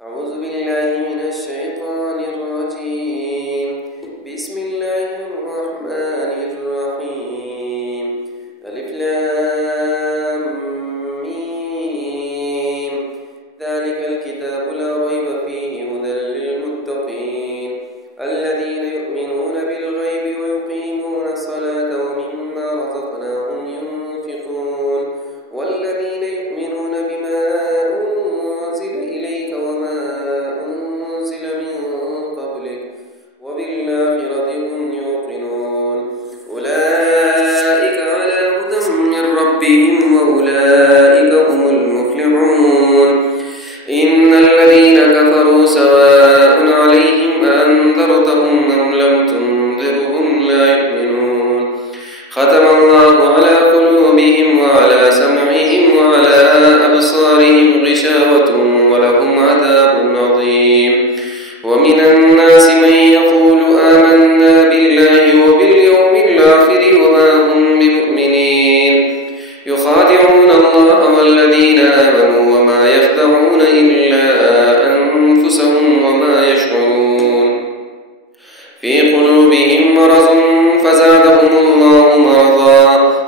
أعوذ بالله من الشيطان الرجيم. بسم الله الرحمن الرحيم. ألف لام ميم. ذلك الكتاب لا ريب فيه هدى للمتقين الذين يؤمنون بالغيب ويقيمون الصلاة ومما رزقناهم ينفقون والذين يؤمنون بما أنزل إليك وما أنزل من قبلك وبالآخرة هم يوقنون أولئك على هدى من ربهم وأولئك هم المفلحون. إن الذين كفروا سواء عليهم أأنذرتهم أم لم تنذرهم لا يؤمنون. ختم الله على قلوبهم وعلى سمعهم وعلى أبصارهم غشاوة ولهم عذاب عظيم. ومن الناس من يقول آمنا بالله وباليوم الآخر وما هم بمؤمنين يخادعون الله والذين آمنوا وما يخدعون إلا أنفسهم وما يشعرون. في قلوبهم مرض فزادهم الله مرضا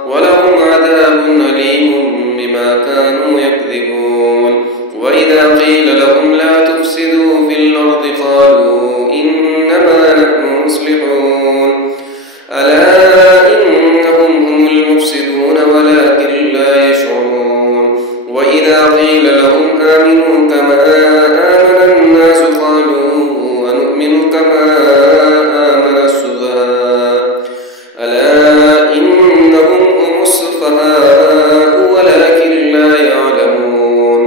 ولهم عذاب أليم بما كانوا يكذبون. وإذا قيل لهم لا تفسدوا في الأرض قالوا إنما نحن مصلحون ألا إنهم هم المفسدون ولكن لا يشعرون. وإذا قيل لهم آمنوا كما آمن الناس قالوا ونؤمن كما آمن السفهاء ألا إنهم هم السفهاء ولكن لا يعلمون.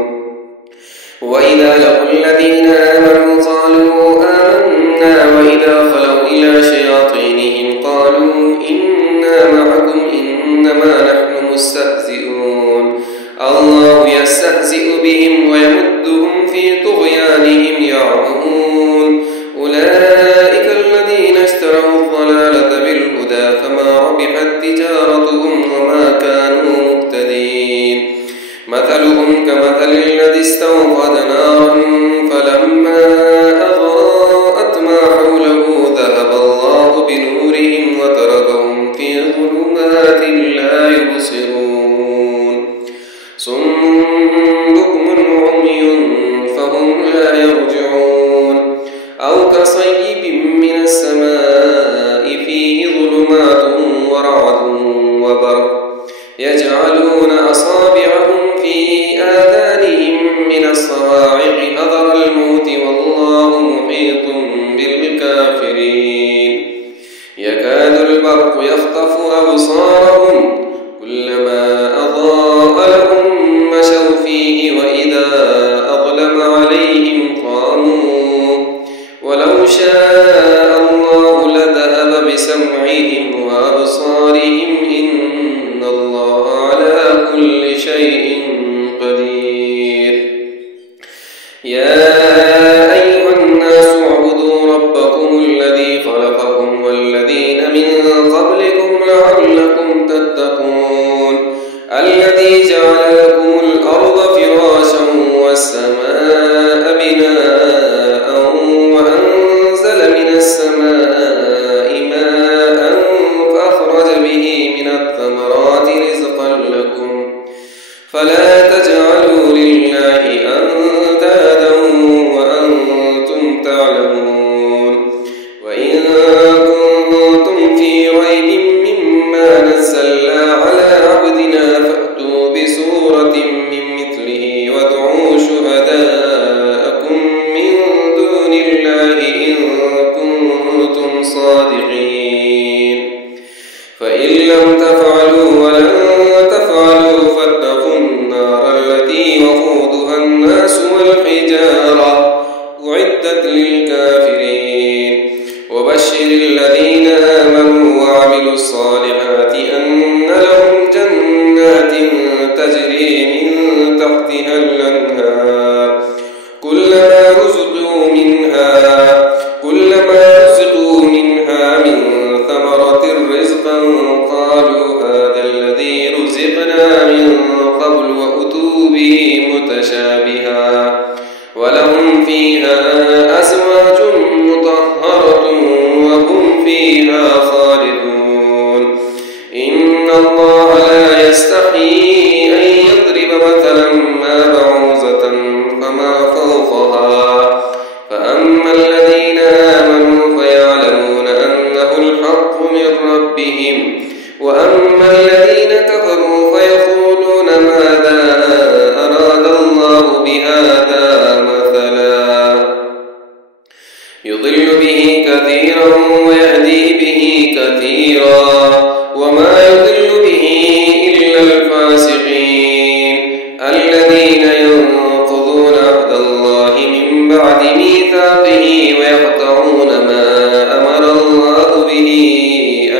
وإذا لقوا الذين آمنوا قالوا آمنا وإذا خلوا إلى شياطينهم قالوا إنا معكم إنما نحن مستهزئون. الله يستهزئ بهم ويمدهم في طغيانهم يعمهون. أولئك الذين اشتروا الضلالة بالهدى فما ربحت تجارتهم وما كانوا مهتدين. مثلهم كمثل الذي استوقد نارا فلما أضاءت ما حوله ذهب الله بنورهم وتركهم في ظلمات لا يبصرون. صم بكم عمي فهم لا يرجعون. أو كصيب من السماء فيه ظلمات ورعد وبرق يجعلون أصابعهم في آذانهم من الصواعق حذر الموت والله محيط بالكافرين. يكاد البرق يخطف أبصارهم كلما أضاء لهم مشوا فيه وإذا أظلم عليهم قاموا. ولو شاء الله لذهب بسمعهم وأبصارهم إن الله على كل شيء قدير. يا أيها الناس اعبدوا ربكم الذي خلقكم والذين من قبلكم لعلكم تتقون. الذي جعل لكم الأرض فراشا والسماء بناء وأنزل من السماء ماء فأخرج به من الثمرات رزقا لكم فلا تجعلوا لله أندادا وأنتم تعلمون. وإن كنتم في ريب مما نزلنا على عبدنا فأتوا بسورة من مثله وادعوا شهداءكم من دون الله إن كنتم صادقين. فإن لم تفعلوا ولن تفعلوا فاتقوا النار التي وقودها الناس والحجارة أعدت للكافرين. وبشر الذين آمنوا وعملوا الصالحات أن لهم جنات تجري من تحتها الأنهار كلما رزقوا منها من ثمرة رزقا قالوا هذا الذي رزقنا من قبل وأتوا به متشابها ولهم فيها أزواج مطهرة وهم فيها خالدون إن الله لا يستحيي أن يضرب مثلا ما بعوضة فما فوقها فأما الذين آمنوا فيعلمون أنه الحق من ربهم وأما الذين كفروا فيقولون ماذا أراد الله بهذا مثلا يضل به كثيرا ويهدي به كثيرا وما يضل به إلا الفاسقين الذين ينقضون عهد الله من بعد ميثاقه ويقطعون ما أمر الله به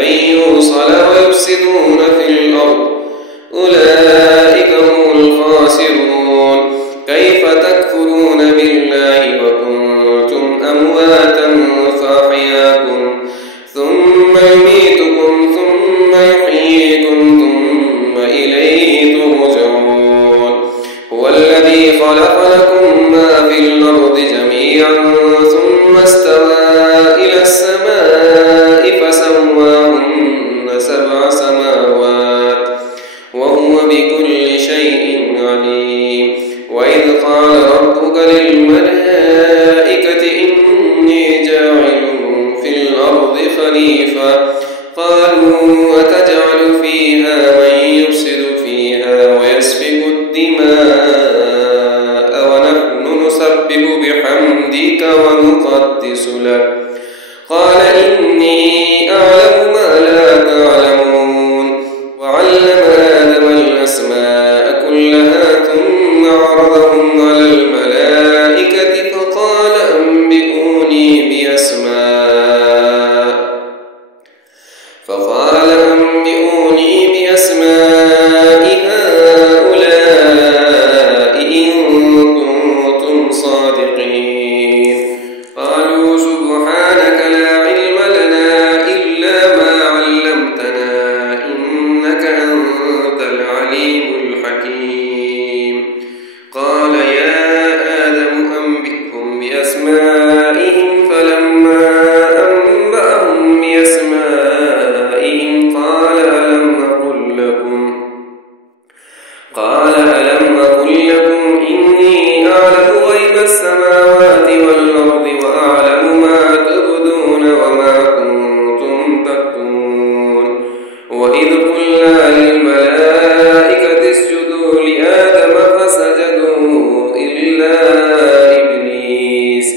أن يوصل ويفسدون في الأرض أولئك هم الخاسرون كيف تكفرون بالله وكنتم أمواتا فأحياكم ثم يميتكم ثم يحييكم ثم إليه ترجعون هو الذي خلق لكم ما في الأرض جميعا ثم استوى إلى السماء فسواهن 7 سماوات وهو بكل شيء عليم وإذ قال ربك للملائكة إني جاعل في الأرض خليفة قالوا أتجعل فيها من يفسد فيها ويسفك الدماء ونحن نسبح بحمدك ونقدس لك قال إني أعلم ما لا تعلمون وعلم آدم الأسماء كلها ثم عرضهم على الملائكة فقال أنبئوني بأسماء هؤلاء إن كنتم صادقين قالوا سبحانك لا علم لنا إلا ما علمتنا إنك أنت العليم الحكيم قال يا آدم أنبئهم بأسمائهم فلما أنبأهم بأسمائهم قال ألم أقل لكم إني أعلم غيب السماوات والأرض وأعلم ما تبدون وما كنتم تكتمون وإذ قلنا للملائكة اسجدوا لآدم فسجدوا إلا إبليس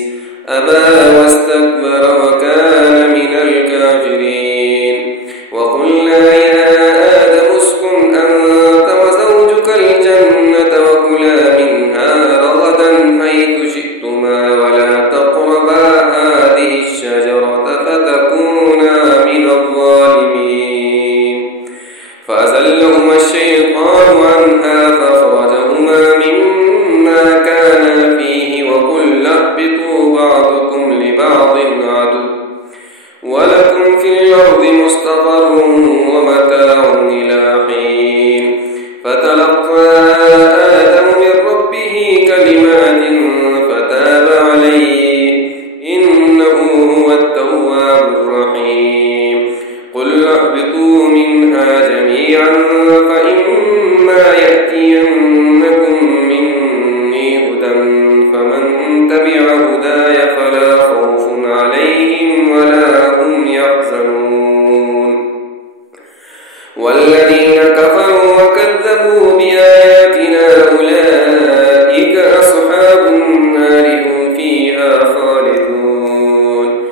أبى واستكبر وكان من الكافرين وقلنا يا آدم اسكن أنت وزوجك الجنة وكلا منها رغدا حيث شئتما ولا تقربا هذه الشجرة فتكونا من الظالمين فأزلهما الشيطان عنها فأخرجهما مما كانا فيه وقلنا اهبطوا بعضكم لبعض عدو ولكم في الأرض مستقر ومتاع إلى حين فتلقى آدم من ربه كلمات فتاب عليه إنه هو التواب الرحيم قل اهبطوا منها جميعا فإما يأتينكم مني هدى فمن تبع هداي فلا خوف عليهم ولا هم يحزنون والذين كفروا وكذبوا بآياتنا أولئك أصحاب النار هم فيها خالدون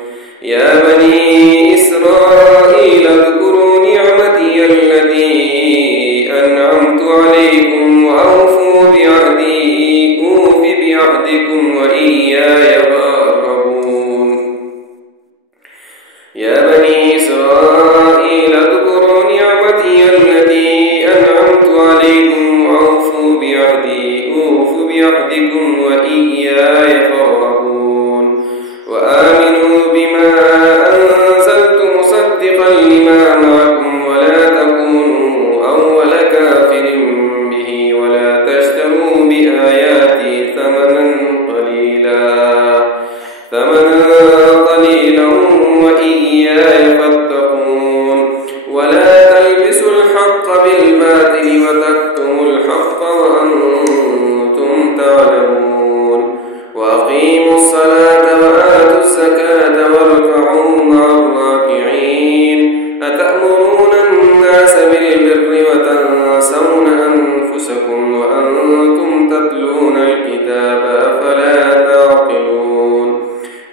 يا بني إسرائيل اذكروا نعمتي التي أنعمت عليكم وأوفوا بعهدي أوف بعهدكم وإياي فارهبون يا بني إسرائيل اذكروا نعمتي التي أنعمت عليكم وأوفوا بعهدي أوف بعهدكم وإياي فارهبون وآمنوا بما أنزلت مصدقا لما معكم ولا تكونوا أول كافر به ولا تشتروا بآياتي ثمنا قليلا ثمنا قليلا وإياي فاتقون ولا تلبسوا الحق بالباطل وتكتموا الحق وأنتم تعلمون وأقيموا الصلاة وآتوا الزكاة واركعوا مع الراكعين أتأمرون الناس بالبر وتنسون أنفسكم وأنتم تتلون الكتاب أفلا تعقلون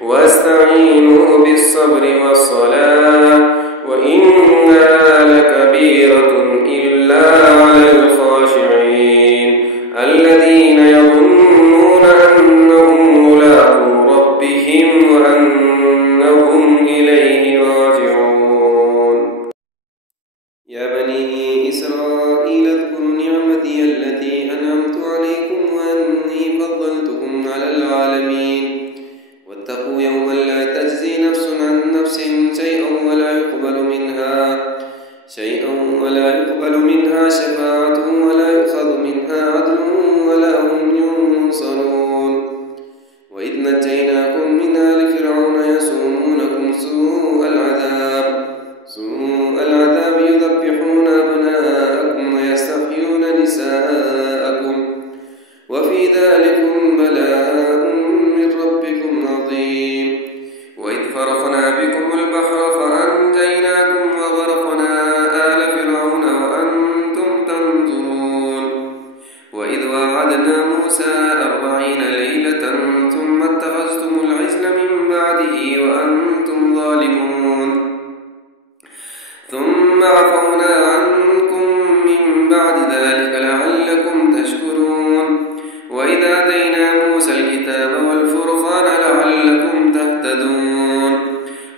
واستعينوا بالصبر والصلاة وإنها لكبيرة إلا على الخاشعين الذين يظنون أنهم ملاقو ربهم وأنهم إليه راجعون يا بني إسرائيل اذكروا نعمتي التي أنعمت عليكم وأني فضلتكم على العالمين واتقوا يوما لا تجزي نفس عن نفس شيئا ولا يقبل منها شفاعة ولا يؤخذ منها عدل ولا هم ينصرون وإذ نجيناكم من آل فرعون يسومونكم سوء العذاب يذبحون أبناءكم ويستحيون نساءكم وفي ذلكم بلاء من ربكم عظيم وإذ فرقنا بكم البحر فأنجيناكم وغرقنا آل فرعون وأنتم تنظرون وإذ وعدنا موسى 40 ليلة ثم اتخذتم العجل من بعده وأنتم ظالمون ثم عفونا عنكم من بعد ذلك لعلكم تشكرون وإذ آتينا موسى الكتاب والفرقان لعلكم تهتدون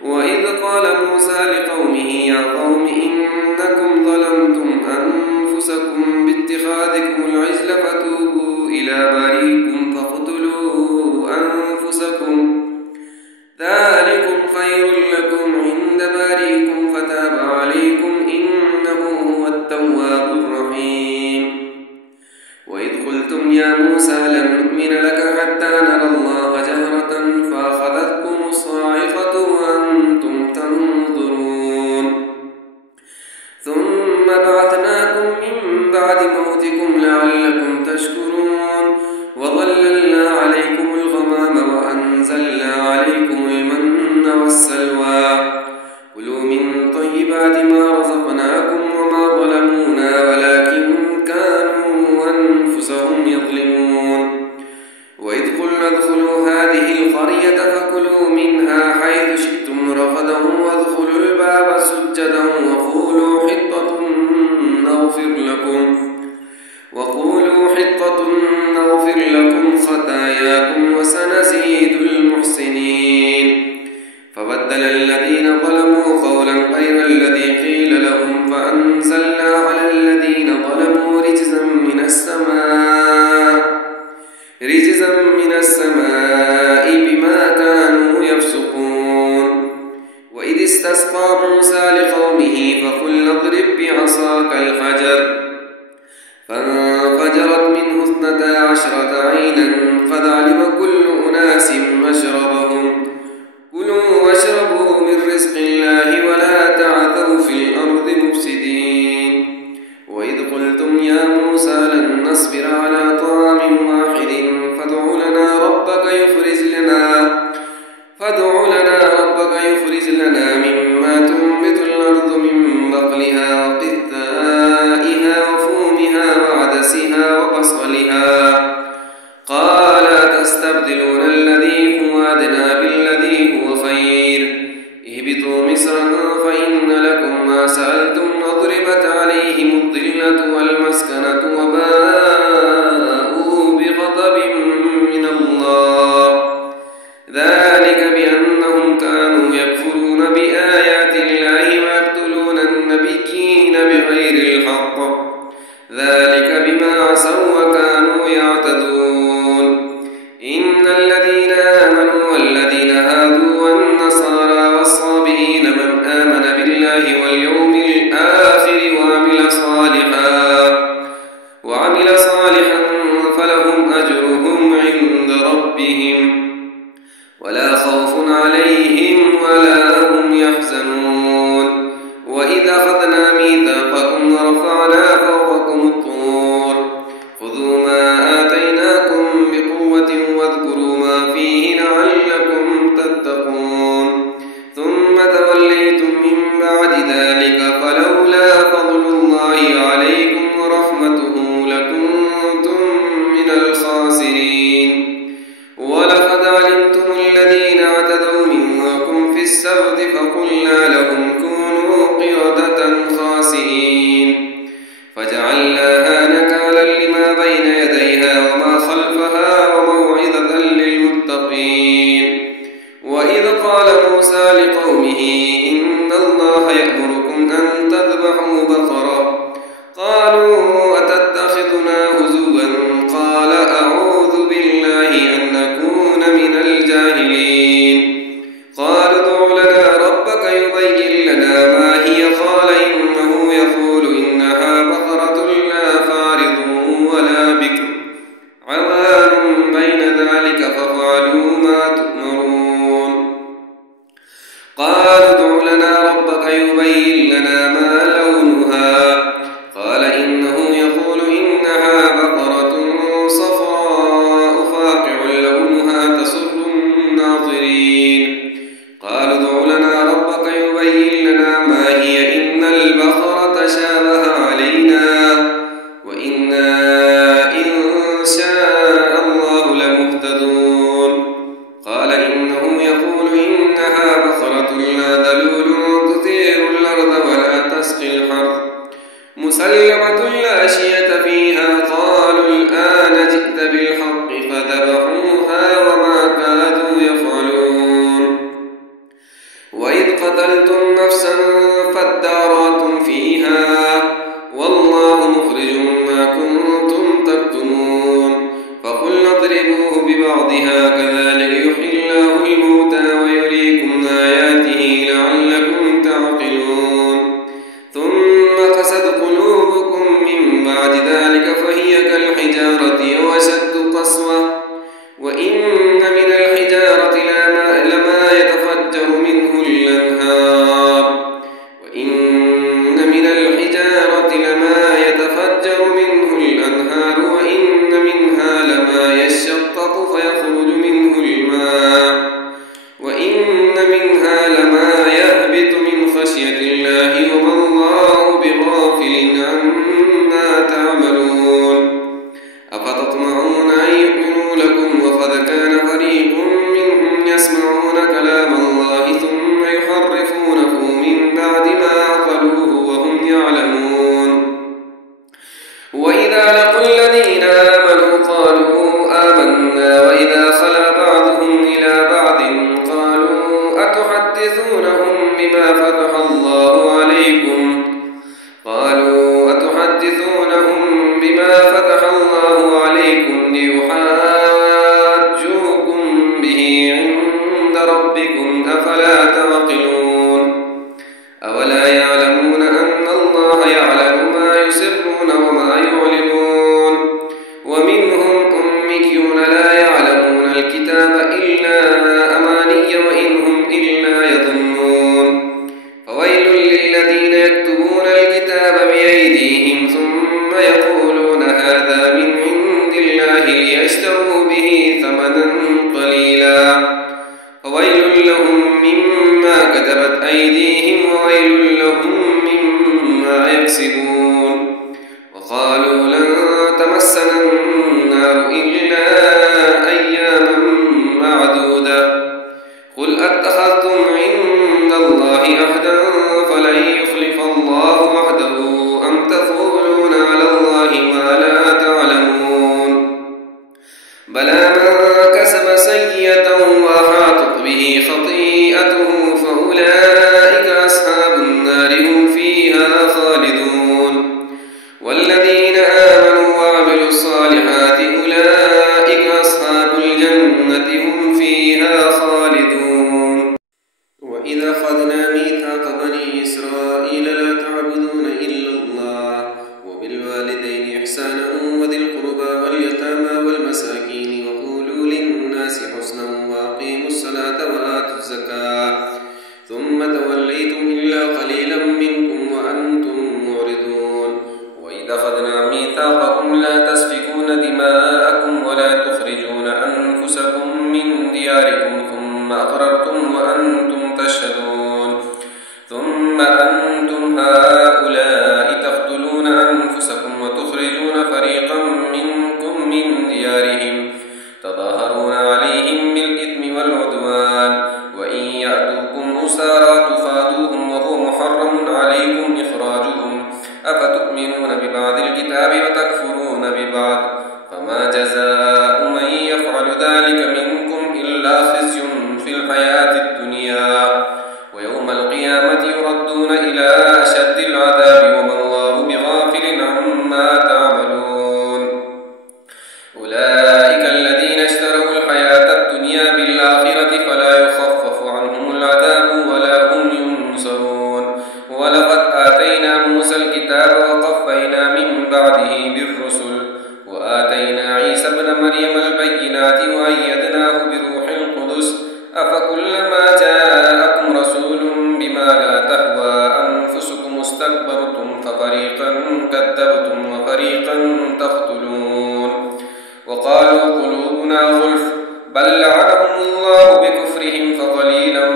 وإذ قال موسى لقومه يا قوم إنكم ظلمتم أنفسكم باتخاذكم العجل فتوبوا إلى بارئكم فاقتلوا أنفسكم ذلكم خير لكم عند بارئكم فتاب عليكم إنه هو التواب الرحيم وإذ قلتم يا موسى لن نؤمن لك حتى نرى الله جهرة فأخذتكم الصاعقة وأنتم تنظرون ثم بعثناكم من بعد موتكم لعلكم تشكرون وظللنا عليكم الغمام وأنزلنا عليكم المن والسلوى كلوا من طيبات ما رزقناكم وما ظلمونا ولكن كانوا أنفسهم يظلمون وإذ قلنا ادخلوا هذه القرية فكلوا منها حيث شئتم رغدا وادخلوا الباب سجدا وقولوا حطة نغفر لكم خطاياكم وسنزيد المحسنين فبدل الذين ظلموا قولا غير الذي قيل لهم فأنزلنا على الذين ظلموا رجزا من السماء بما كانوا يفسقون وإذ استسقى موسى لقومه فقلنا اضرب بعصاك الحجر فانفجرت منه 12 عينا قد علم كل أناس مشربهم كلوا واشربوا من رزق الله ولا تعثوا في الأرض مفسدين وإذ قلتم يا موسى لن نصبر على طعام واحد فادع لنا ربك يخرج لنا مما تنبت الأرض من بقلها وقثائها وفومها وعدسها وبصلها قال تستبدلون الذي هو أدنى بالذي هو خير اهبطوا مصرا فإن لكم ما سألتم وضربت عليهم الذلة والمسكنة وباءوا بغضب من الله ذلك بأنهم كانوا يكفرون بآيات الله ويقتلون النبيين بغير الحق ذلك بما عصوا وكانوا يعتدون إن الذين آمنوا والذين هادوا والنصارى والصابئين من آمن بالله واليوم الآخر وعمل صالحا فلهم أجرهم عند ربهم ولا خوف عليهم ولا هم يحزنون وإذ أخذنا ميثاقكم ورفعنا فوقكم الطور خذوا ما آتيناكم بقوة واذكروا ما فيه لعلكم تتقون ثم توليتم من بعد ذلك فلولا فضل الله عليكم ورحمته لكنتم من الخاسرين ولقد علمتم الذين اعتدوا منكم في السبت فقلنا لهم كونوا قردة خاسئين فجعلناها نكالا لما بين يديها وما خلفها وموعظة للمتقين وإذ قال موسى لقومه إن الله يأمركم أن تذبحوا بقرة قالوا أتتخذنا هزوا قال أعوذ بالله أن نكون من الجاهلين قالوا ادع لنا ربك يبين لنا ما هي قال إنه يقول إنها بقرة لا فارض ولا بكر عوان بين ذلك فافعلوا ما تؤمرون قالوا ادع لنا ربك يبين لنا ما لونها قال إنه يقول إنها بقرة صفراء فاقع لونها تسر الناظرين قالوا ادع لنا ربك يبين لنا ما هي إن البقرة شابه علينا وإنا إن شاء الله لمهتدون قال إنه يقول إنها بقرة لا ذلول تثير الأرض ولا تسقي الحرث مسلمة لا شية فيها قالوا الآن جئت بالحق فذبحوها وما كادوا يفعلون وإذ قتلتم نفسا فادارأتم فيها والله مخرج ما كنتم تكتمون فقلنا اضربوه ببعضها كذلك يحيي الله الموتى ويريكم آياته لعلكم تعقلون ثم قست قلوبكم من بعد ذلك فهي كالحجارة أو أشد قسوة وإن من الحجارة لما يتفجر منه الأنهار وإن منها لما يشقق فيخرج منه الماء وإن منها لما يهبط من خشية الله وما الله بغافل عما تعملون أفتطمعون أن يؤمنوا لكم وقد كان فريق منهم يسمعون كلام الله ثم يحرفونه من بعد ما عقلوه وهم يعلمون وإذا لقوا الذين آمنوا قالوا آمنا وإذا خلا بعضهم إلى بعض قالوا أتحدثونهم بما فتح الله عليكم ليحاجوكم به عند ربكم أفلا تعقلون أولا يعلمون أن الله يعلم ما يسرون وما يعلنون ومنهم أميون لا يعلمون الكتاب إلا أماني وإن هم إلا يظنون فويل للذين يكتبون الكتاب بأيديهم ثم يقولون هذا من عند الله ليشتروا به ثمنا قليلا فويل لهم أقررتم وأنتم تشهدون ثم أنتم هؤلاء تقتلون أنفسكم وتخرجون فريقا منكم من ديارهم تظاهرون عليهم بالإثم والعدوان وإن يأتوكم أسارى تفادوهم وهو محرم عليكم إخراجهم أفتؤمنون ببعض الكتاب وتكفرون ببعض فما جزاء من يفعل ذلك منكم إلا خزي في الحياة الدنيا ويوم القيامة يردون إلى أشد العذاب وما الله بغافل عما تعملون أولئك الذين اشتروا الحياة الدنيا بالآخرة فلا يخفف عنهم العذاب ولا هم ينصرون ولقد آتينا موسى الكتاب وقفينا من بعده بالرسل وآتينا عيسى ابن مريم البينات وأيدناه بروح القدس أفكلما جاءكم رسول بما لا تهوى أنفسكم استكبرتم ففريقا كذبتم وفريقا تقتلون وقالوا قلوبنا غلف بل لعنهم الله بكفرهم فقليلا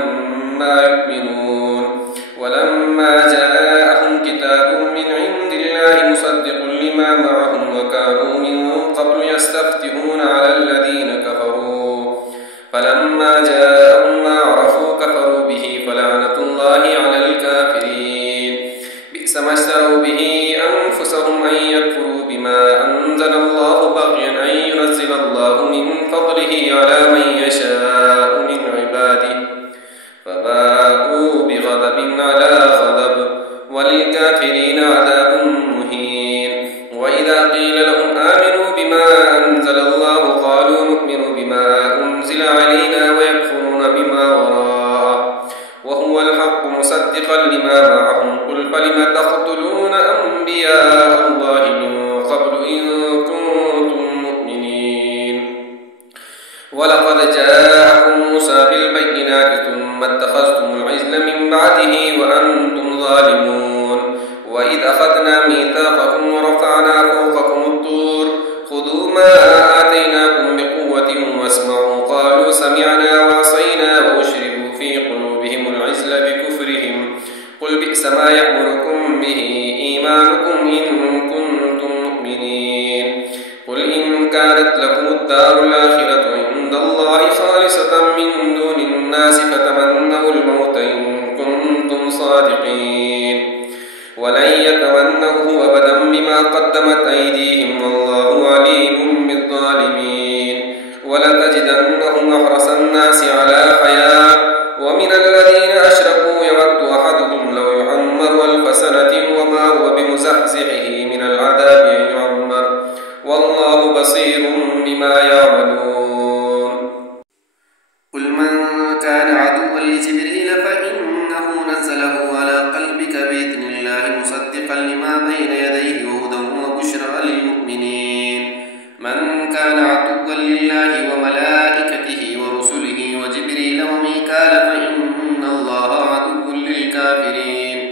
ما يؤمنون ولما جاءهم كتاب من عند الله مصدق لما معهم وكانوا من قبل يستفتحون على الذين كفروا فلما جاءهم ما عرفوا كفروا به فلعنة الله على الكافرين بئس ما اشتروا به أنفسهم أن يكفروا بما أنزل الله بغيا أن ينزل الله من فضله على من يشاء من عباده فباءوا بغضب على غضب وللكافرين عذاب مهين وإذا قيل لهم آمنوا بما أنزل الله قالوا نؤمن بما أنزل علينا ويكفرون بما وراءه وهو الحق مصدقا لما معهم قل فلم تقتلون أنبياء الله من قبل إن كنتم مؤمنين ولقد جاءكم موسى بالبينات ثم اتخذتم العجل من بعده وأنتم ظالمون وإذ أخذنا ميثاقكم ورفعنا فوقكم الطور خذوا ما آتيناكم بقوة واسمعوا قالوا سمعنا وعصينا وأشربوا في قلوبهم العجل بكفرهم قل بئس ما يأمركم به إيمانكم إن كنتم مؤمنين قل إن كانت لكم الدار الآخرة عند الله خالصة من دون الناس فتمنوا الموت إن كنتم صادقين ولن يتمنوه أبدا بما قدمت أيديهم والله عليم بالظالمين ولتجدنهم أحرص الناس على حياة ومن الذين أشركوا يود أحدهم لو يعمر ألف سنة وما هو بمزحزحه من العذاب أن يعمر والله بصير بما يعملون قل من كان عدوا لجبريل فإنه نزله على قلبك بإذن الله مصدقا لما بين يديه وهدى وبشرى للمؤمنين من كان عدوا لله وملائكته ورسله وجبريل وميكال فإن الله عدو للكافرين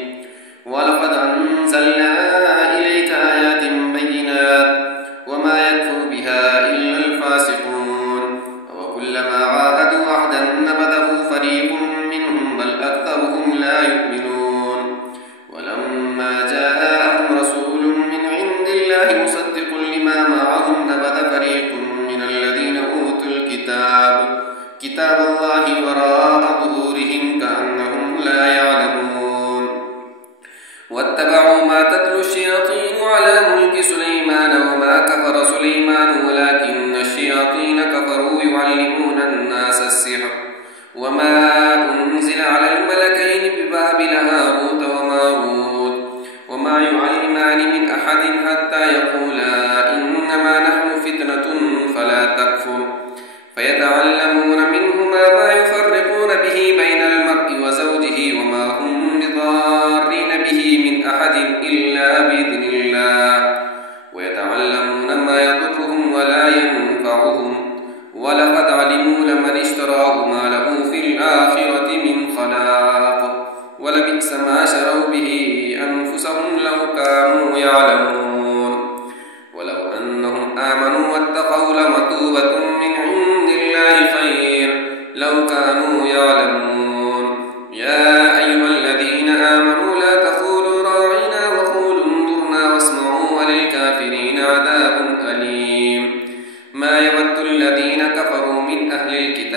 ولقد أنزلنا إليك آيات بينات وما يكفر بها إلا الفاسقون وكلما عاهدوا عهدا نبذه فريق منهم بل أكثرهم لا يؤمنون ولما جاءهم رسول من عند الله مصدق لما معهم نبذ فريق من الذين أوتوا كتاب الله وراء ظهورهم كأنهم لا يعلمون واتبعوا ما تتلو الشياطين على ملك سليمان وما كفر سليمان ولكن الشياطين كفروا يعلمون الناس السحر وما أنزل على الملكين ببابل هاروت وماروت وما يعلمان من أحد حتى يقولا إنما نحن فتنة فلا تكفر فيتعلمون منهما ما يفرقون به بين المرء وزوجه وما هم بضارين به من أحد إلا بإذن الله ويتعلمون ما يضرهم ولا ينفعهم ولقد علموا لمن اشتراه ما له في الآخرة من خلاق ولبئس ما شروا به أنفسهم لو كانوا يعلمون ولو أنهم آمنوا واتقوا لمثوبة من عند الله خير لو كانوا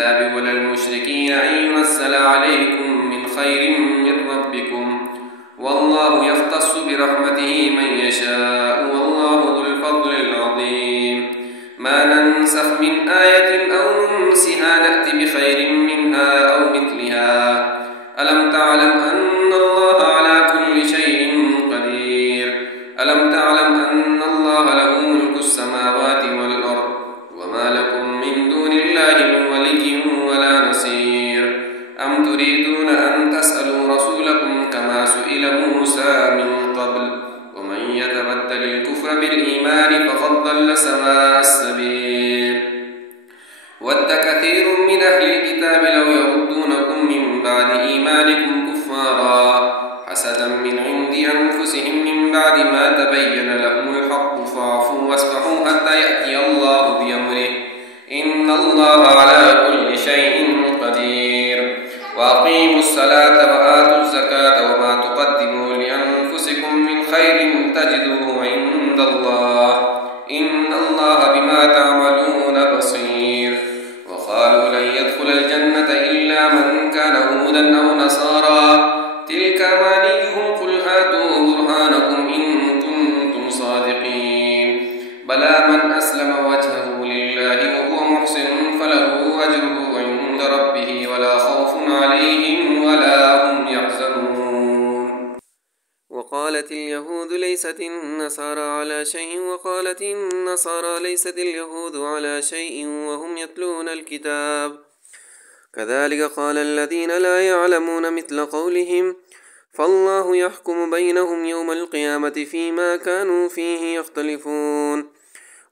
الكتاب ولا المشركين أن ينزل عليكم من خير من ربكم، والله يختص برحمته من يشاء، والله ذو الفضل العظيم. ما ننسخ من آية أو ننسها نأت بخير منها أو مثلها. ألم تعلم أن الله على كل شيء قدير؟ ألم تعلم أن الله له ملك السماوات والأرض، وما لكم من دون الله من ولي ولا نصير؟ أم تريدون أن تسألوا رسولكم كما سئل موسى من قبل؟ ومن يتبدل الكفر بالإيمان فقد ضل سواء السبيل. ود كثير من أهل الكتاب لو يردونكم من بعد إيمانكم كفارا حسدا من عند أنفسهم من بعد ما تبين لهم الحق، فاعفوا واصفحوا حتى يأتي الله بأمره، إن الله على كل شيء قدير. وأقيموا الصلاة وآتوا الزكاة وما تقدموا لأنفسكم من خير تجدوه عند الله، إن الله بما تعملون بصير. وقالوا لن يدخل الجنة إلا من كان هودا أو نصارى، تلك أمانيهم، قل هاتوا برهانكم إن كنتم صادقين. بلى من أسلم وجهه لله وهو محسن فله أجره عند ربه ولا خوف عليهم ولا هم يحزنون. وقالت اليهود ليست النصارى على شيء، وقالت النصارى ليست اليهود على شيء وهم يتلون الكتاب، كذلك قال الذين لا يعلمون مثل قولهم، فالله يحكم بينهم يوم القيامة فيما كانوا فيه يختلفون.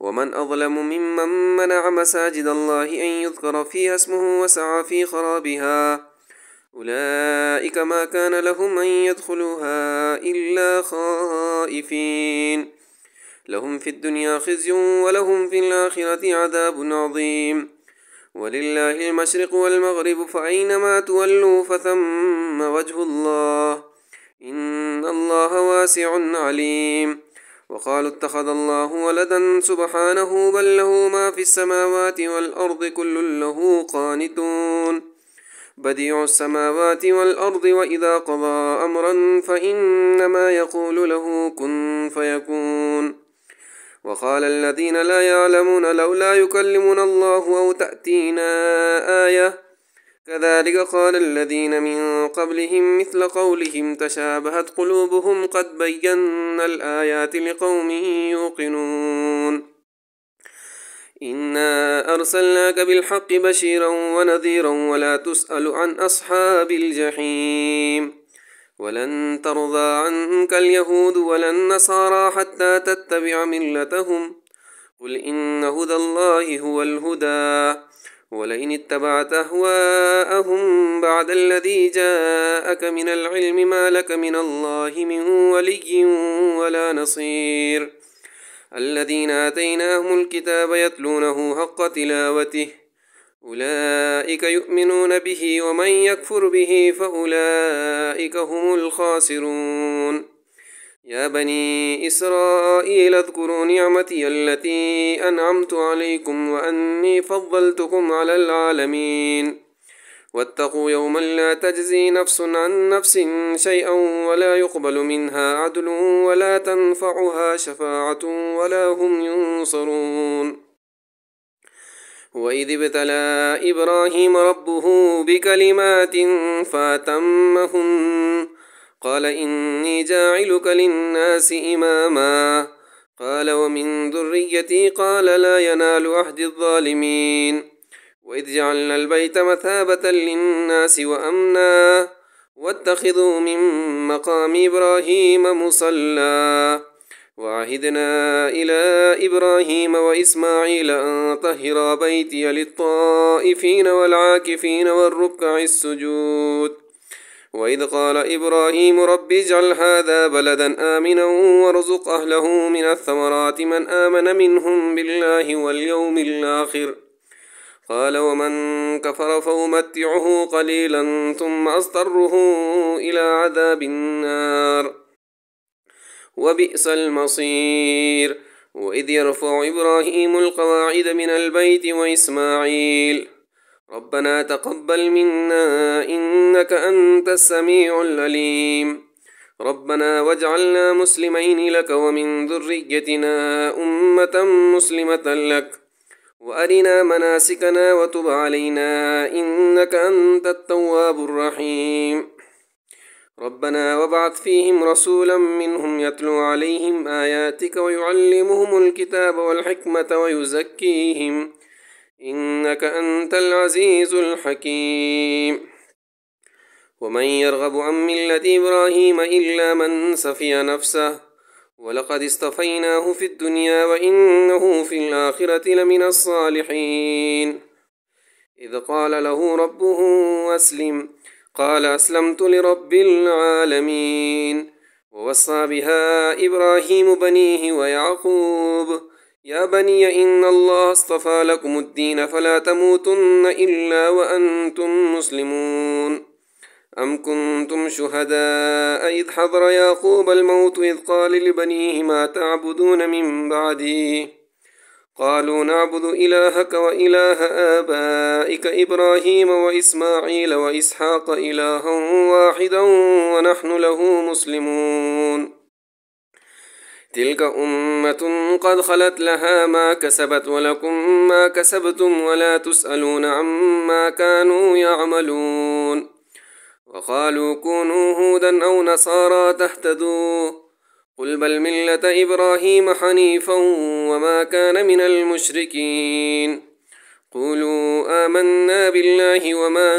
ومن أظلم ممن منع مساجد الله أن يذكر فيها اسمه وسعى في خرابها، أولئك ما كان لهم أن يدخلوها إلا خائفين، لهم في الدنيا خزي ولهم في الآخرة عذاب عظيم. ولله المشرق والمغرب، فأينما تولوا فثم وجه الله، إن الله واسع عليم. وقالوا اتخذ الله ولدا سبحانه، بل له ما في السماوات والأرض كل له قانتون، بديع السماوات والأرض، وإذا قضى أمرا فإنما يقول له كن فيكون. وقال الذين لا يعلمون لولا يكلمنا الله أو تأتينا آية، كذلك قال الذين من قبلهم مثل قولهم تشابهت قلوبهم، قد بينا الآيات لقوم يوقنون. إنا أرسلناك بالحق بشيرا ونذيرا ولا تسأل عن أصحاب الجحيم. ولن ترضى عنك اليهود ولا النصارى حتى تتبع ملتهم، قل إن هدى الله هو الهدى، ولئن اتبعت أهواءهم بعد الذي جاءك من العلم ما لك من الله من ولي ولا نصير. الذين آتيناهم الكتاب يتلونه حق تلاوته، أولئك يؤمنون به، ومن يكفر به فأولئك هم الخاسرون. يا بني إسرائيل اذكروا نعمتي التي أنعمت عليكم وأني فضلتكم على العالمين. واتقوا يوما لا تجزي نفس عن نفس شيئا ولا يقبل منها عدل ولا تنفعها شفاعة ولا هم ينصرون. وإذ ابتلى إبراهيم ربه بكلمات فأتمهن، قال إني جاعلك للناس إماما، قال ومن ذريتي، قال لا ينال عهد الظالمين. وإذ جعلنا البيت مثابة للناس وأمنا، واتخذوا من مقام إبراهيم مصلى، وعهدنا إلى إبراهيم وإسماعيل أن طهرا بيتي للطائفين والعاكفين والركع السجود. وإذ قال إبراهيم رب اجعل هذا بلدا آمنا وارزق أهله من الثمرات من آمن منهم بالله واليوم الآخر، قال ومن كفر فأمتعه قليلا ثم أضطره إلى عذاب النار، وبئس المصير. وإذ يرفع إبراهيم القواعد من البيت وإسماعيل، ربنا تقبل منا إنك أنت السميع العليم ربنا واجعلنا مسلمين لك ومن ذريتنا أمة مسلمة لك وأرنا مناسكنا وتب علينا إنك أنت التواب الرحيم ربنا وابعث فيهم رسولا منهم يتلو عليهم آياتك ويعلمهم الكتاب والحكمة ويزكيهم إنك أنت العزيز الحكيم ومن يرغب عن ملة إبراهيم إلا من سفي نفسه ولقد اصطفيناه في الدنيا وإنه في الآخرة لمن الصالحين إذ قال له ربه أسلم قال أسلمت لرب العالمين ووصى بها إبراهيم بنيه ويعقوب يا بني إن الله اصطفى لكم الدين فلا تموتن إلا وأنتم مسلمون أم كنتم شهداء إذ حضر يعقوب الموت إذ قال لبنيه ما تعبدون من بعدي قالوا نعبد إلهك وإله آبائك إبراهيم وإسماعيل وإسحاق إلها واحدا ونحن له مسلمون تلك أمة قد خلت لها ما كسبت ولكم ما كسبتم ولا تسألون عما كانوا يعملون وقالوا كونوا هودا أو نصارى تهتدوا قل بل ملة إبراهيم حنيفا وما كان من المشركين قولوا آمنا بالله وما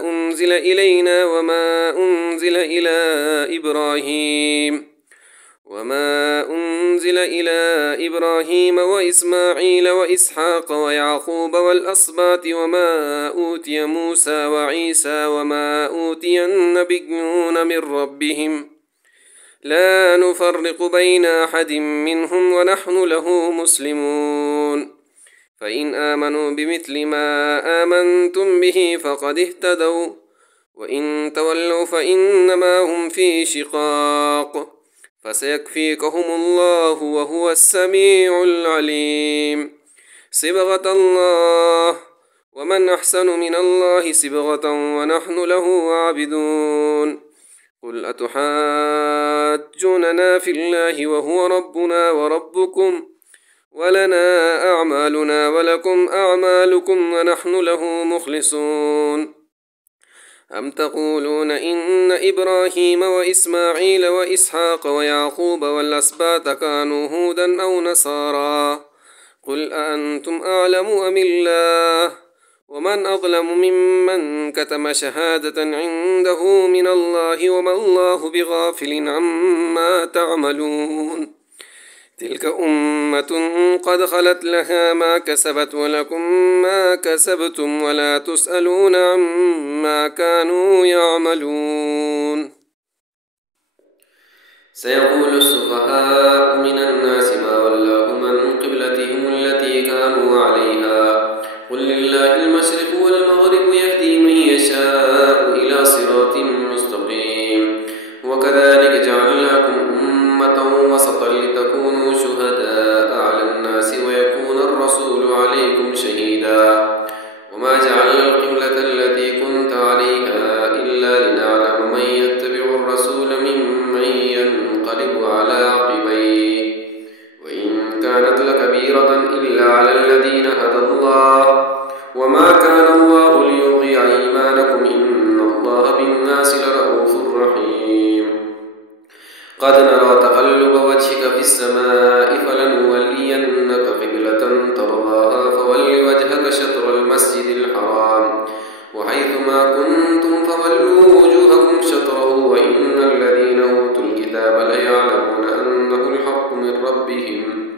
أنزل إلينا وما أنزل إلى إبراهيم وإسماعيل وإسحاق ويعقوب والأسباط وما أوتي موسى وعيسى وما أوتي النبيون من ربهم لا نفرق بين أحد منهم ونحن له مسلمون فإن آمنوا بمثل ما آمنتم به فقد اهتدوا وإن تولوا فإنما هم في شقاق فسيكفيكهم الله وهو السميع العليم صبغة الله ومن أحسن من الله صبغة ونحن له عابدون قل أتحاجوننا في الله وهو ربنا وربكم ولنا أعمالنا ولكم أعمالكم ونحن له مخلصون أم تقولون إن إبراهيم وإسماعيل وإسحاق ويعقوب والأسباط كانوا هودا أو نصارى قل أأنتم أعلم أم الله ومن أظلم ممن كتم شهادة عنده من الله وما الله بغافل عما تعملون تلك أمة قد خلت لها ما كسبت ولكم ما كسبتم ولا تسألون عما كانوا يعملون سيقول السفهاء من الناس ما ولاهم عن قبلتهم التي كانوا عليها قل لله المشرق والمغرب يهدي من يشاء إلى صراط مستقيم وكذلك جعلناكم أمة وسطا لتكونوا شهداء على الناس ويكون الرسول عليكم شهيدا وما جعلنا القبلة التي كنت عليها إلا لنعلم من يتبع الرسول ممن ينقلب على عقبيه وإن كانت لكبيرة إلا على الذين هدى الله وما كان الله ليضيع إيمانكم إن الله بالناس لرؤوف رحيم قد نرى تقلب وجهك في السماء فلنولينك قبلة ترضاها فول وجهك شطر المسجد الحرام وحيثما كنتم فولوا وجوهكم شطره وإن الذين أوتوا الكتاب ليعلمون أنه الحق من ربهم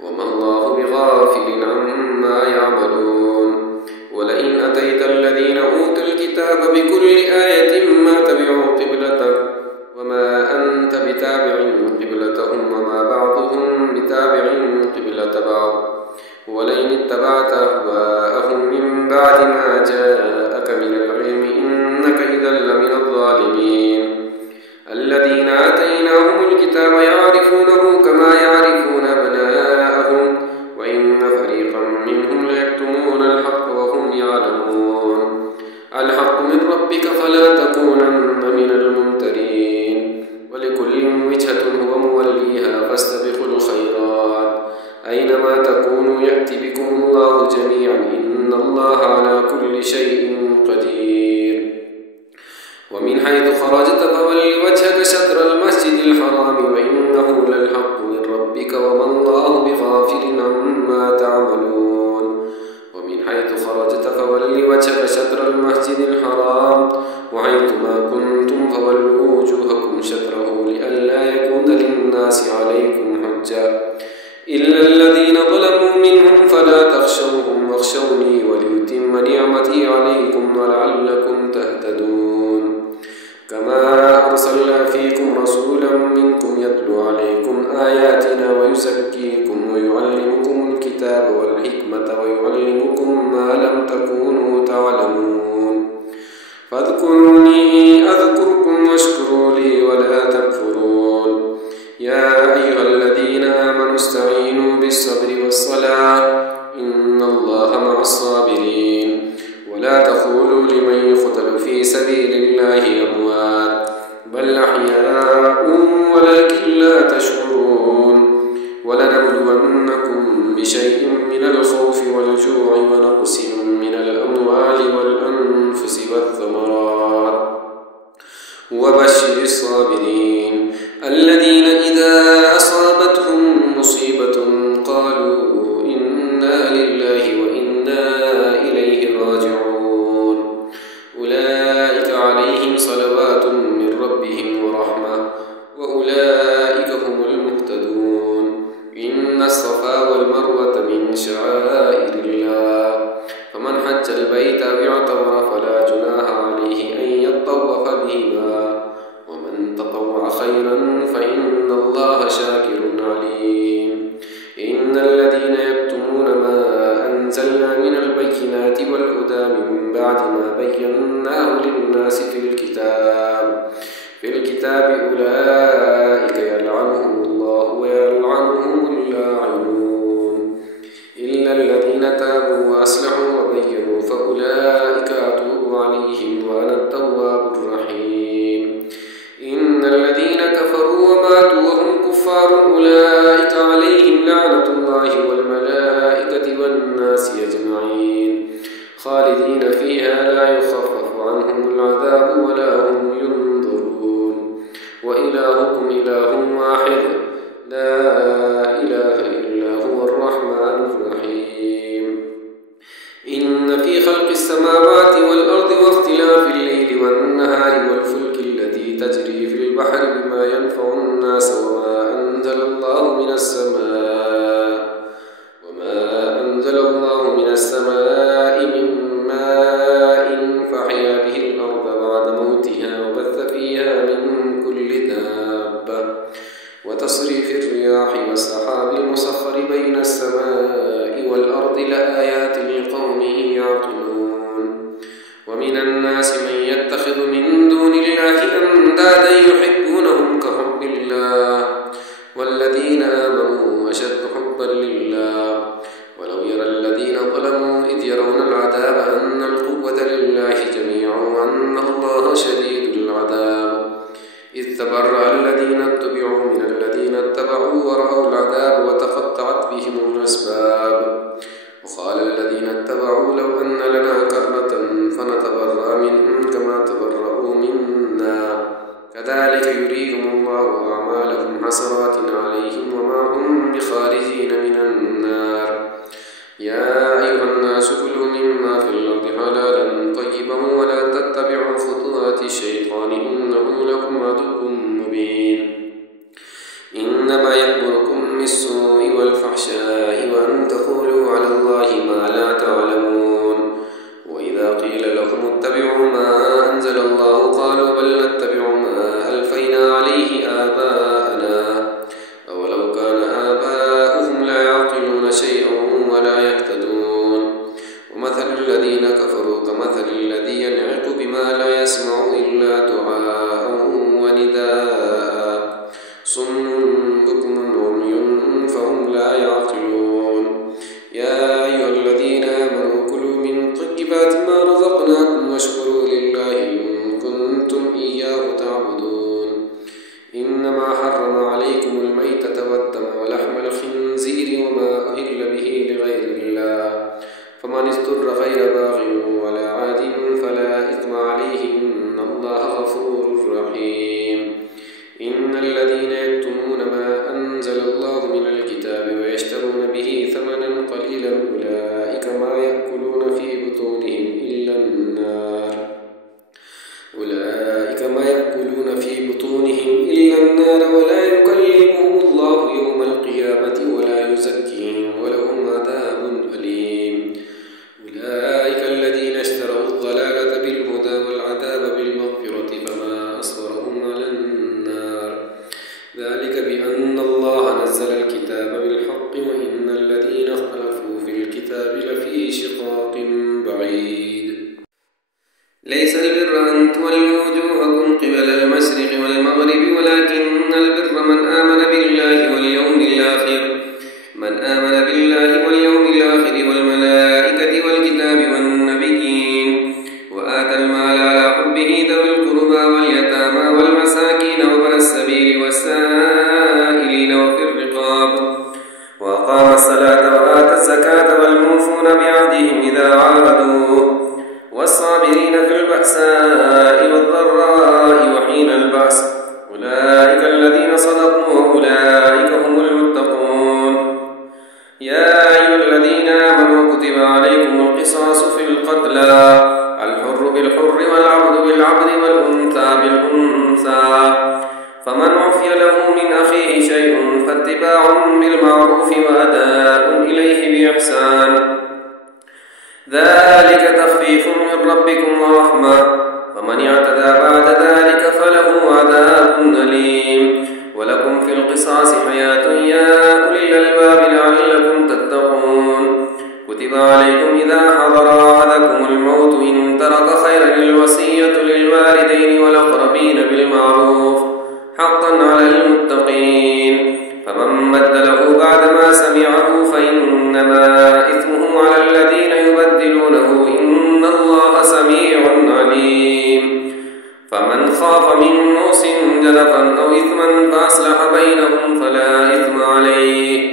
وما الله بغافل عما يعملون ولئن أتيت الذين أوتوا الكتاب بكل آية ما تبعوا قبلتك وما أنت بتابع قبلتهم وما بعضهم بتابع قبلة بعض ولئن اتبعت أهواءهم من بعد ما جاءك من العلم إنك إذا لمن الظالمين الذين آتيناهم الكتاب يعرفونه كما يعرفون أبناءهم وإن فريقا منهم ليكتمون الحق وهم يعلمون الحق من ربك فلا تكونن من الممترين ولكل وجهة هو موليها فاستبقوا الخيرات أينما تكونوا يأتي بكم الله جميعا إن الله على كل شيء قدير ومن حيث خرجت فول وجهك شطر المسجد الحرام وإنه للحق من ربك وما الله بغافل عما تعملون ومن حيث خرجت فول وجهك شطر المسجد الحرام وحيث ما كنتم فولوا وجوهكم شطره لئلا يكون للناس عليكم حجة إلا الذين ظلموا منهم فلا تخشوهم واخشوني وليتم نعمتي عليكم ولعلكم تهتدون كما أرسلنا فيكم رسولا منكم يتلو عليكم آياتنا ويزكيكم ويعلمكم الكتاب والحكمة ويعلمكم ما لم تكونوا تعلمون فاذكروني أذكركم واشكروا لي ولا تكفرون يا أيها الذين آمنوا استعينوا بالصبر والصلاة إن الله مع الصابرين ولا تقولوا لمن يقتل في سبيل الله أموات بل أحياء ولكن لا تشعرون ولنبلونكم بشيء من الخوف والجوع ونقص من الأموال والأنفس والثمرات وبشر الصابرين الذين إذا أصابتهم مصيبة قالوا إنا لله وإنا إليه راجعون أولئك عليهم صلوات من ربهم ورحمة وأولئك هم المهتدون إن الصفا والمروة من شعائر الله فمن حج البيت أو اعتمر فلا جناح عليه أن يطوف بهما ومن تطوع خيرا فإن الله شاكر عليم إن الذين يكتمون ما أنزلنا من البينات والهدى من بعد ما بيناه للناس في الكتاب أولئك يلعنهم الله ويلعنهم اللاعنون إلا الذين تابوا وأصلحوا وبينوا فأولئك أتوب عليهم وأنا التواب الرحيم إن الذين كفروا وماتوا وهم كفار أولئك عليهم لعنة الله والملائكة والناس أجمعين خالدين فيها لا يخفف عنهم العذاب ولا هم ينظرون وإلهكم إله واحد لا إله إلا هو الرحمن الرحيم إن في خلق السماوات والأرض واختلاف الليل والنهار والفلك التي تجري في البحر بما ينفع الناس وما أنزل الله من السماء من ماء فأحيا به الأرض بعد موتها وبث فيها من كل دابة وتصريف الرياح والسحاب المسخر بين السماء والأرض لآيات لقوم يعقلون ومن الناس من يتخذ من دون الله أندادا يحبونهم كحب الله والذين آمنوا أشد حبا لله ولو يرى الذين ظلموا إذ يرون العذاب أن القوة لله جميعا وأن الله شديد العذاب إذ تبرأ الذين اتبعوا من الذين اتبعوا ورأوا العذاب وتقطعت بهم الأسباب وقال الذين اتبعوا لو أن لنا كرة فنتبرأ منهم كما تبرأوا منا كذلك يريهم الله أعمالهم حسرات عليهم وما هم بخارجين من النار يا أيها الناس كلوا مما في الأرض حلالا طيبا ولا تتبعوا خطوات الشيطان الله غفور رحيم إن الذين يكتمون ما أنزل الله من الكتاب ويشترون به ثمنا قليلا أولئك ما يأكلون في بطونهم إلا النار ولا يكلمهم الله يوم القيامة ولا يزكيهم ولهم عذاب أليم أولئك الذين اشتروا الضلالة بالهدى والعذاب بالمغفرة فما أصبرهم على النار ذلك بأن الله نزل الكتاب بالحق وإن الذين اختلفوا في الكتاب لفي شقاق بعيد ليس البر أن تولوا وجوهكم قبل المشرق والمغرب ولكن البر من آمن بالله واليوم الآخر والملائكة والكتاب والنبيين وآتى المال على حبه ذوي القربى واليتامى والمساكين وابن السبيل والسائلين وفي الرقاب وأقام الصلاة وآتى الزكاة والموفون بعهدهم إذا عاهدوا والصابرين في البأساء والضراء وحين البأس أولئك الذين صدقوا وأولئك هم المتقون يا أيها الذين آمنوا كتب عليكم القصاص في القتلى الحر بالحر والعبد بالعبد والأنثى بالأنثى فمن عفي له من أخيه شيء فاتباع بالمعروف وأداء إليه بإحسان ذلك تخفيف من ربكم ورحمة فمن اعتدى بعد ذلك فله عذاب أليم ولكم في القصاص حياة يا أولي الألباب لعلكم تتقون كتب عليكم إذا حضر أحدكم الموت إن ترك خيرا الوصية للوالدين والأقربين بالمعروف حقا على المتقين فمن بدله بعدما سمعه فإنما إثمه على الذين يبدلونه إن الله سميع عليم فمن خاف من موص جنفا أو إثما فأصلح بينهم فلا إثم عليه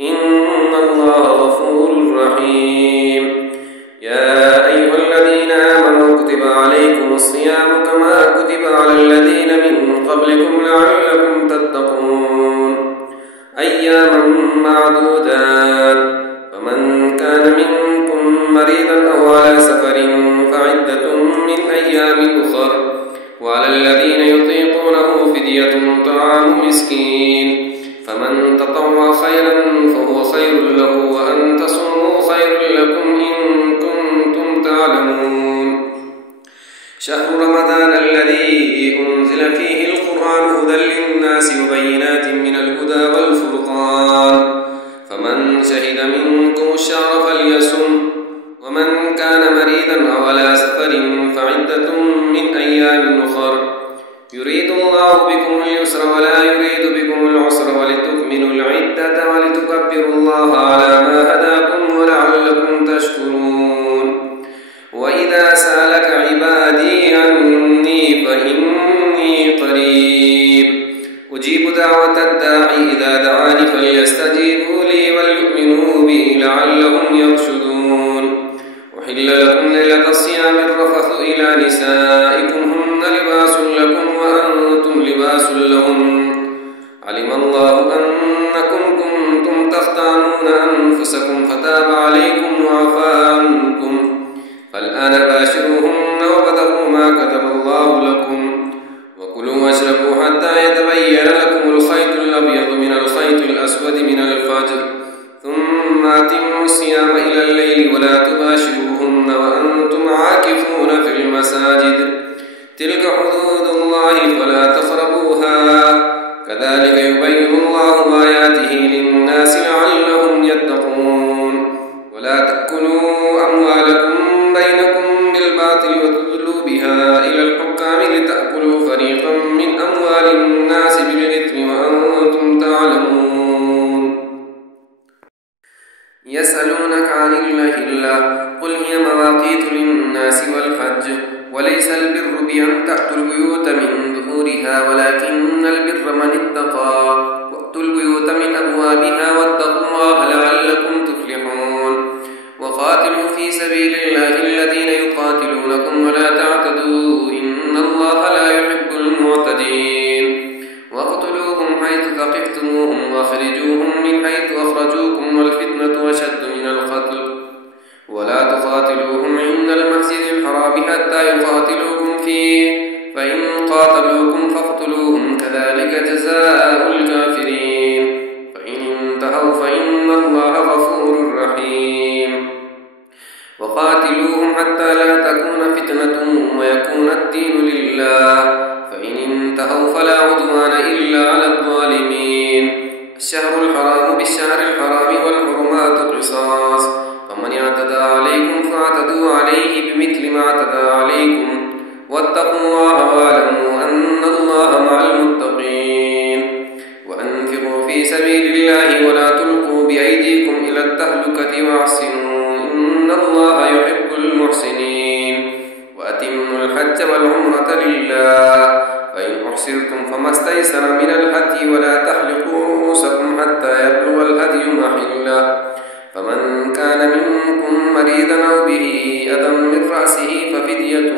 إن الله غفور رحيم يا أيها الذين آمنوا كتب عليكم الصيام كما كتب على الذين من قبلكم لعلكم تتقون أياما معدودات فمن كان منكم مريضا أو على سفر فعدة من أيام أخر وعلى الذين يطيقونه فدية طعام مسكين فمن تطوع خيرا فهو خير له وأن تصوموا خير لكم إن كنتم تعلمون شهر رمضان الذي أنزل فيه القرآن هدى للناس وبينات من الهدى والفرقان فمن شهد منكم الشهر فليصم ومن كان مريضا أو على سفر فعدة من أيام أخر يريد الله بكم اليسر ولا يريد بكم العسر ولتكملوا العدة ولتكبروا الله على ما هداكم ولعلكم تشكرون وإذا سألك عبادي عني فإني قريب أجيب دعوة الداعي إذا دعاني فليستجيبوا لي وليؤمنوا بي لعلهم يرشدون أحل لكم ليلة الصيام الرفث إلى نسائكم هن لباس لكم وأنتم لباس لهم علم الله أنكم كنتم تختانون أنفسكم فتاب عليكم وعفى عنكم فالآن باشروهن وابتغوا ما كتب الله لكم وكلوا واشربوا حتى يتبين لكم الخيط الأبيض من الخيط الأسود من الفجر ثم أتموا الصيام إلى الليل ولا تباشروهن وأنتم عاكفون في المساجد تلك حدود الله فلا تقربوها كذلك يبين الله آياته للناس لعلهم يتقون ولا تأكلوا أموالكم بينكم بالباطل وتدلوا بها إلى الحكام لتأكلوا فريقا من أموال الناس بالإثم وأنتم تعلمون يسألونك عن الله قل هي مواقيت للناس والحج وليس البر بأن تأتوا البيوت من ظهورها ولكن البر من اتقى وأتوا البيوت من أبوابها واتقوا الله لعلكم تفلحون وقاتلوا في سبيل الله الذين يقاتلونكم ولا تعتدوا إن الله يقاتلوكم فيه، فإن قاتلوكم فاقتلوهم، كذلك جزاء الكافرين. فإن انتهوا فإن الله غفور رحيم. وقاتلوهم حتى لا تكون فتنة ويكون الدين لله، فإن انتهوا فلا عدوان إلا على الظالمين. الشهر الحرام بالشهر الحرام والحرمات قصاص، فمن اعتدى عليكم فاعتدوا عليه بمثل ما اعتدى عليكم، واتقوا الله واعلموا أن الله مع المتقين. وأنفقوا في سبيل الله ولا تلقوا بأيديكم إلى التهلكة وأحسنوا إن الله يحب المحسنين. وأتموا الحج والعمرة لله، فإن أحصرتم فما استيسر من الهدي، ولا تحلقوا رؤوسكم حتى يبلغ الهدي محله. فمن كان منكم مريضا أو به أذى من رأسه ففدية